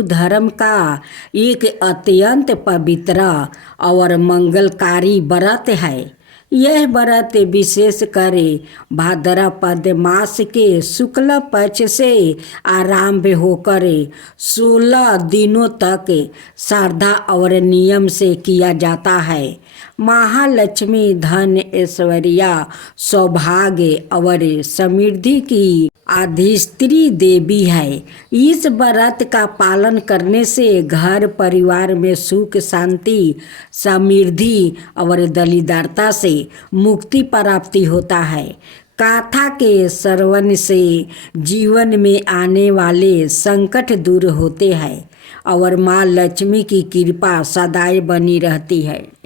धर्म का एक अत्यंत पवित्र और मंगलकारी व्रत है। यह व्रत विशेष कर भाद्रपद मास के शुक्ल पक्ष से आरंभ होकर 16 दिनों तक श्रद्धा और नियम से किया जाता है। महालक्ष्मी धन ऐश्वर्य सौभाग्य और समृद्धि की अधिष्ठी देवी है। इस व्रत का पालन करने से घर परिवार में सुख शांति समृद्धि और दरिद्रता से मुक्ति प्राप्ति होता है। कथा के श्रवण से जीवन में आने वाले संकट दूर होते हैं और माँ लक्ष्मी की कृपा सदैव बनी रहती है।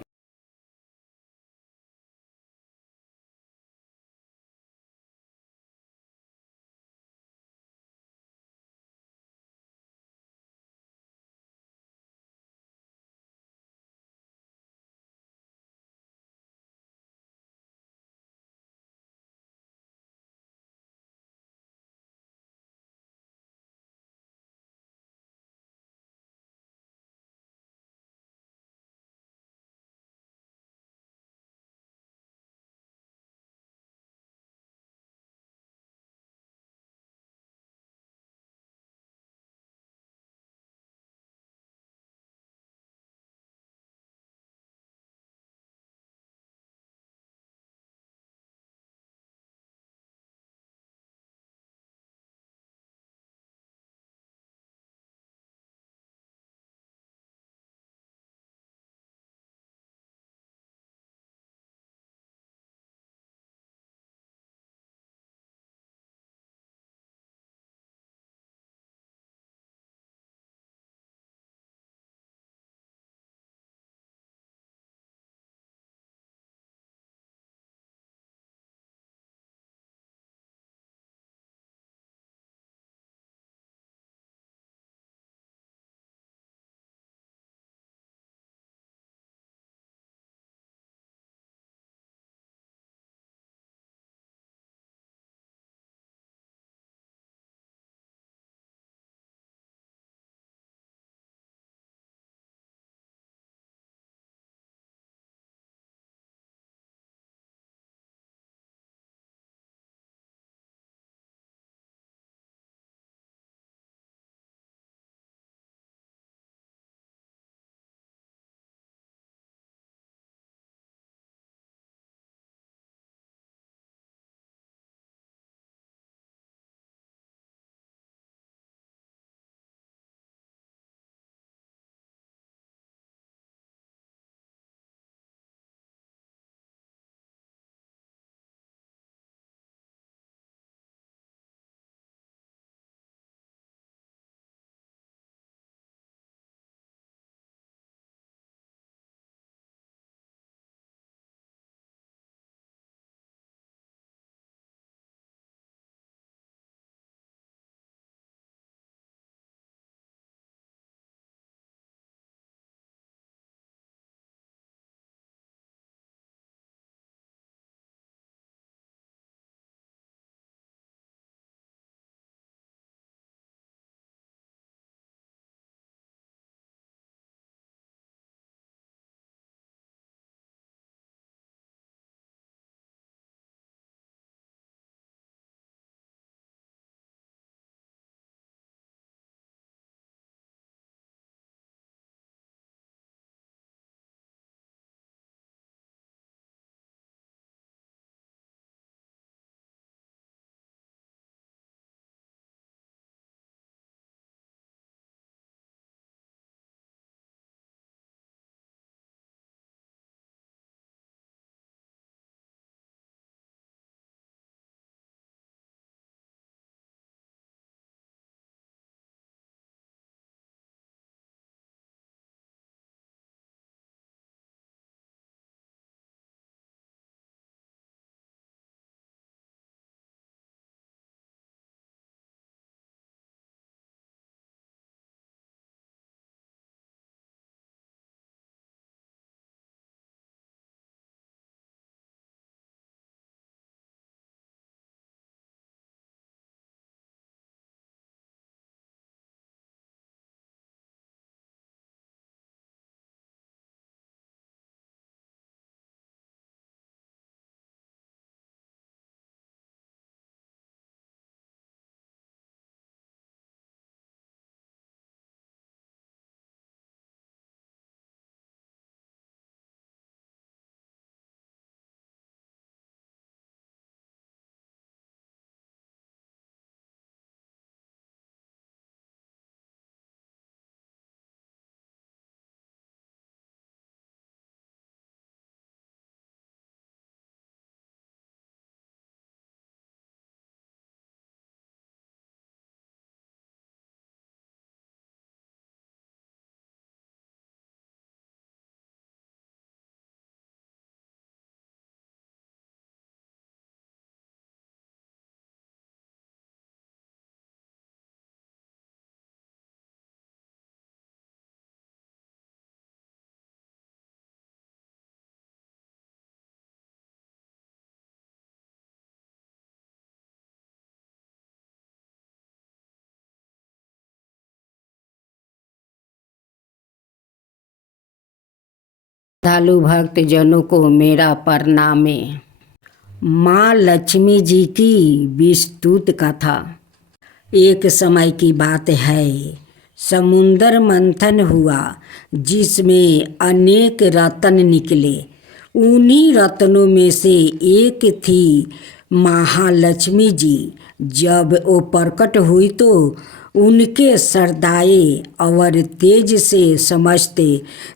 श्रद्धालु भक्त जनों को मेरा प्रणामे। माँ लक्ष्मी जी की विस्तृत कथा। एक समय की बात है, समुंदर मंथन हुआ जिसमें अनेक रत्न निकले। उन्हीं रत्नों में से एक थी महालक्ष्मी जी। जब वो प्रकट हुई तो उनके सरदाए और तेज से समस्त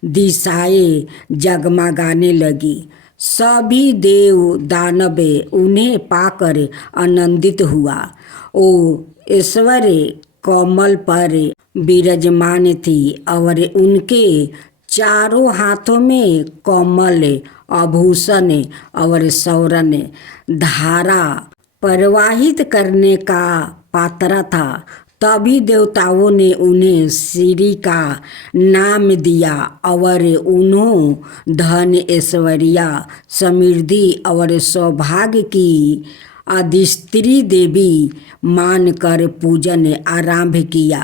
दिशाएं जगमगाने लगी। सभी देव दानव उन्हें पाकर आनंदित हुआ। ओ ऐश्वर्य कमल पर विराजमान थी और उनके चारों हाथों में कमल आभूषण और स्वर्ण धारा प्रवाहित करने का पात्र था। तभी देवताओं ने उन्हें श्री का नाम दिया और उन्होंने धन ऐश्वर्य समृद्धि और सौभाग्य की अधिस्त्री देवी मानकर पूजन आरंभ किया।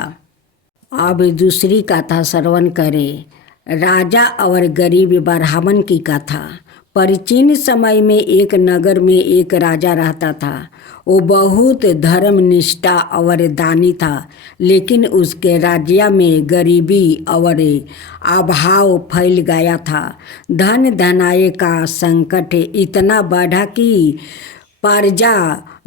अब दूसरी कथा श्रवण करें। राजा और गरीब ब्राह्मण की कथा। प्राचीन समय में एक नगर में एक राजा रहता था। वो बहुत धर्मनिष्ठा और दानी था, लेकिन उसके राज्य में गरीबी और अभाव फैल गया था। धन धनाय का संकट इतना बढ़ा कि प्रजा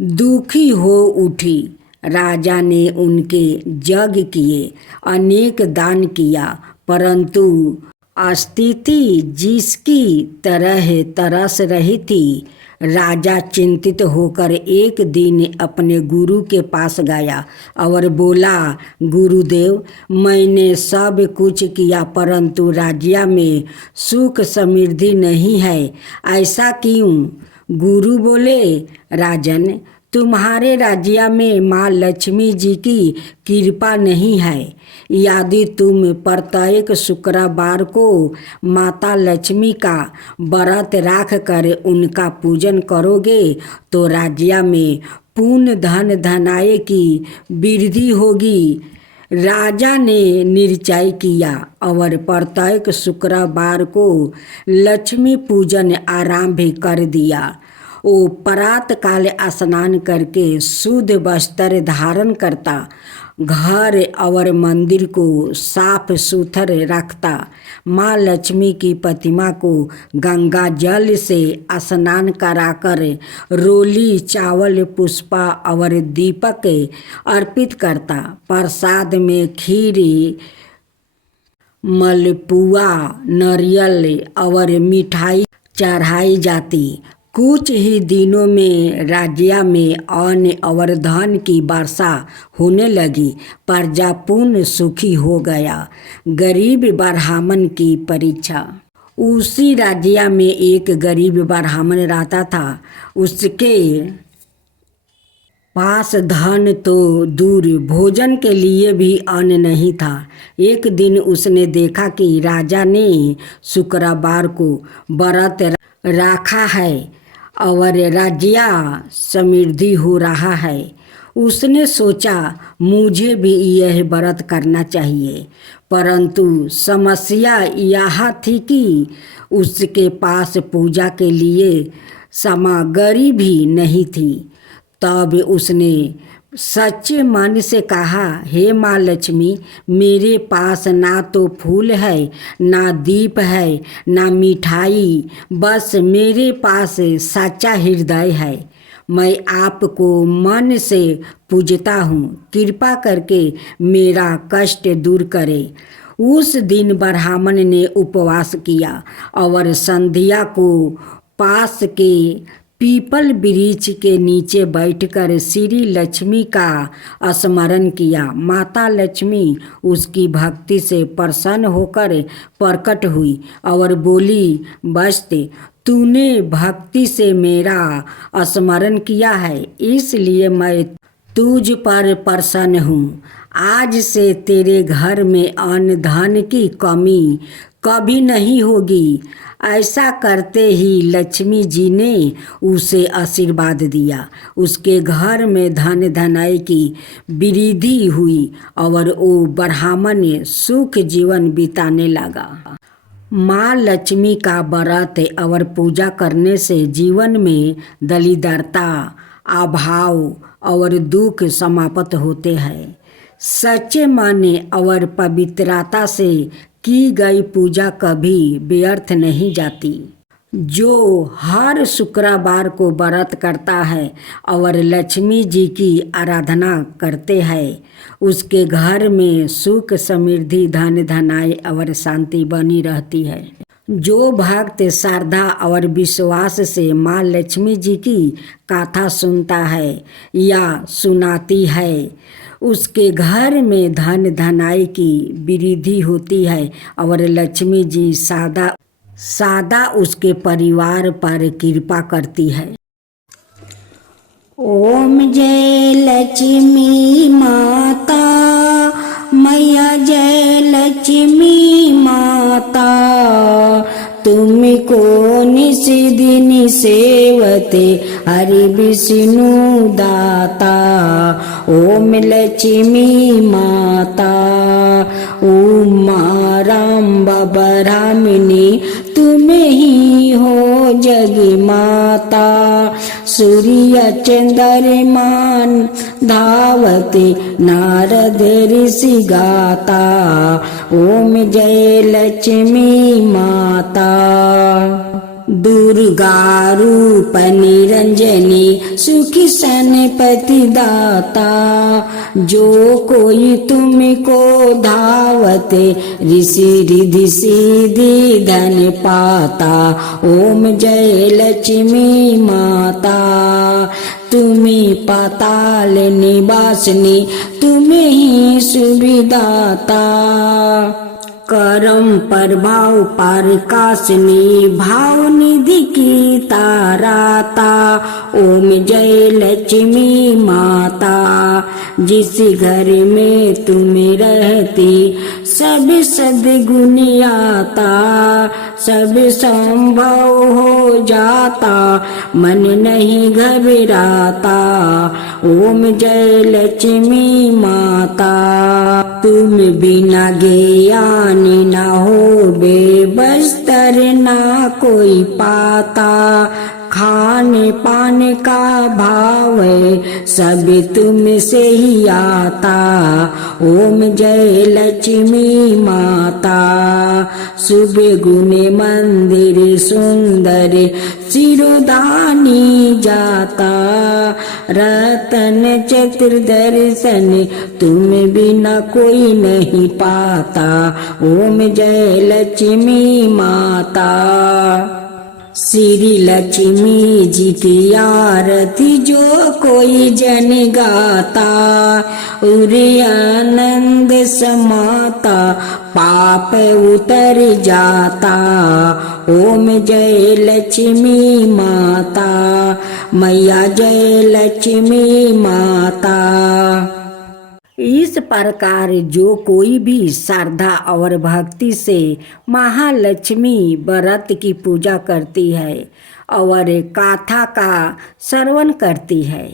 दुखी हो उठी। राजा ने उनके यज्ञ किए, अनेक दान किया, परंतु स्थिति जिसकी तरह तरस रही थी। राजा चिंतित होकर एक दिन अपने गुरु के पास गया और बोला, गुरुदेव, मैंने सब कुछ किया परंतु राज्य में सुख समृद्धि नहीं है, ऐसा क्यों? गुरु बोले, राजन, तुम्हारे राज्य में माँ लक्ष्मी जी की कृपा नहीं है। यदि तुम प्रत्येक शुक्रवार को माता लक्ष्मी का व्रत रख कर उनका पूजन करोगे तो राज्य में पूर्ण धन धनाय की वृद्धि होगी। राजा ने निश्चय किया और प्रत्येक शुक्रवार को लक्ष्मी पूजन आरंभ कर दिया। वो प्रातःकाल स्नान करके शुद्ध वस्त्र धारण करता, घर और मंदिर को साफ सुथरा रखता, माँ लक्ष्मी की प्रतिमा को गंगा जल से स्नान कराकर रोली, चावल, पुष्प और दीपक अर्पित करता। प्रसाद में खीर, मलपुआ, नारियल और मिठाई चढ़ाई जाती। कुछ ही दिनों में राज्य में अन्न और धन की वर्षा होने लगी। प्रजा पूर्ण सुखी हो गया। गरीब ब्राह्मण की परीक्षा। उसी राज्य में एक गरीब ब्राह्मण रहता था। उसके पास धन तो दूर, भोजन के लिए भी अन्न नहीं था। एक दिन उसने देखा कि राजा ने शुक्रवार को व्रत रखा है और राज्य समृद्धि हो रहा है। उसने सोचा, मुझे भी यह व्रत करना चाहिए, परंतु समस्या यह थी कि उसके पास पूजा के लिए सामग्री भी नहीं थी। तब उसने सच्चे मन से कहा, हे माँ लक्ष्मी, मेरे पास ना तो फूल है, ना दीप है, ना मिठाई, बस मेरे पास सच्चा हृदय है। मैं आपको मन से पूजता हूँ, कृपा करके मेरा कष्ट दूर करें। उस दिन ब्राह्मण ने उपवास किया और संध्या को पास के पीपल वृक्ष के नीचे बैठकर श्री लक्ष्मी का स्मरण किया। माता लक्ष्मी उसकी भक्ति से प्रसन्न होकर प्रकट हुई और बोली, बस तूने भक्ति से मेरा स्मरण किया है, इसलिए मैं तुझ पर प्रसन्न हूँ। आज से तेरे घर में अन्न धन की कमी कभी नहीं होगी। ऐसा करते ही लक्ष्मी जी ने उसे आशीर्वाद दिया। उसके घर में धन धनाय की वृद्धि हुई और वो ब्राह्मण सुख जीवन बिताने लगा। माँ लक्ष्मी का व्रत और पूजा करने से जीवन में दरिद्रता, अभाव और दुख समाप्त होते हैं। सच्चे मन और पवित्रता से की गई पूजा कभी व्यर्थ नहीं जाती। जो हर शुक्रवार को व्रत करता है और लक्ष्मी जी की आराधना करते हैं, उसके घर में सुख, समृद्धि, धन धनाई और शांति बनी रहती है। जो भक्त श्रद्धा और विश्वास से माँ लक्ष्मी जी की कथा सुनता है या सुनाती है, उसके घर में धन धनाई की वृद्धि होती है और लक्ष्मी जी सदा उसके परिवार पर कृपा करती है। ओम जय लक्ष्मी माता, मैया जय लक्ष्मी माता, तुमको निस दिन सेवते हरि विष्णु दाता। ओम लक्ष्मी माता, उमा राम ब्रह्मणी, तुम ही हो जग माता। सूर्य चंद्रमान धावते नारद ऋषि गाता। ओम जय लक्ष्मी माता। दुर्गा रूप निरंजनी, सुखी सनपति दाता। जो कोई तुमको धावते ऋषि रिधि सिद्धि धन पाता। ओम जय लक्ष्मी माता, तुम्हें पाताल निवासिनी, तुम्हें ही सुविदाता। करम प्रभाव प्रकाशनी, भाव निधि की ताराता। ओम जय लक्ष्मी माता। जिस घर में तुम रहती सब सद्गुण आता। सब संभव हो जाता, मन नहीं घबराता। ओम जय लक्ष्मी माता। तुम बिना ज्ञान ना हो बेबस्तर ना कोई पाता। खाने पाने का भाव है सब तुमसे ही आता। ओम जय लक्ष्मी माता। शुभ गुण मंदिर सुंदर सिरोधानी जाता। रतन चतुर्दर्शन तुम बिना कोई नहीं पाता। ओम जय लक्ष्मी माता। श्री लक्ष्मी जी की आरती जो कोई जन गाता। उरे आनंद समाता, पाप उतर जाता। ओम जय लक्ष्मी माता, मैया जय लक्ष्मी माता। इस प्रकार जो कोई भी श्रद्धा और भक्ति से महालक्ष्मी व्रत की पूजा करती है और गाथा का श्रवण करती है,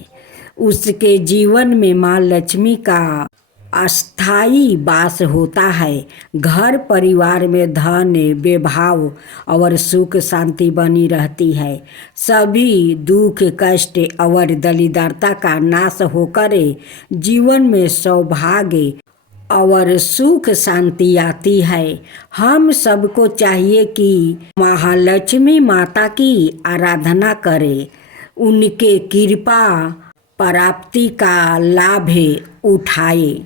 उसके जीवन में माँ लक्ष्मी का अस्थायी वास होता है। घर परिवार में धन, वैभव और सुख शांति बनी रहती है। सभी दुख, कष्ट और दरिद्रता का नाश होकर जीवन में सौभाग्य और सुख शांति आती है। हम सबको चाहिए कि महालक्ष्मी माता की आराधना करें, उनके कृपा प्राप्ति का लाभ उठाए।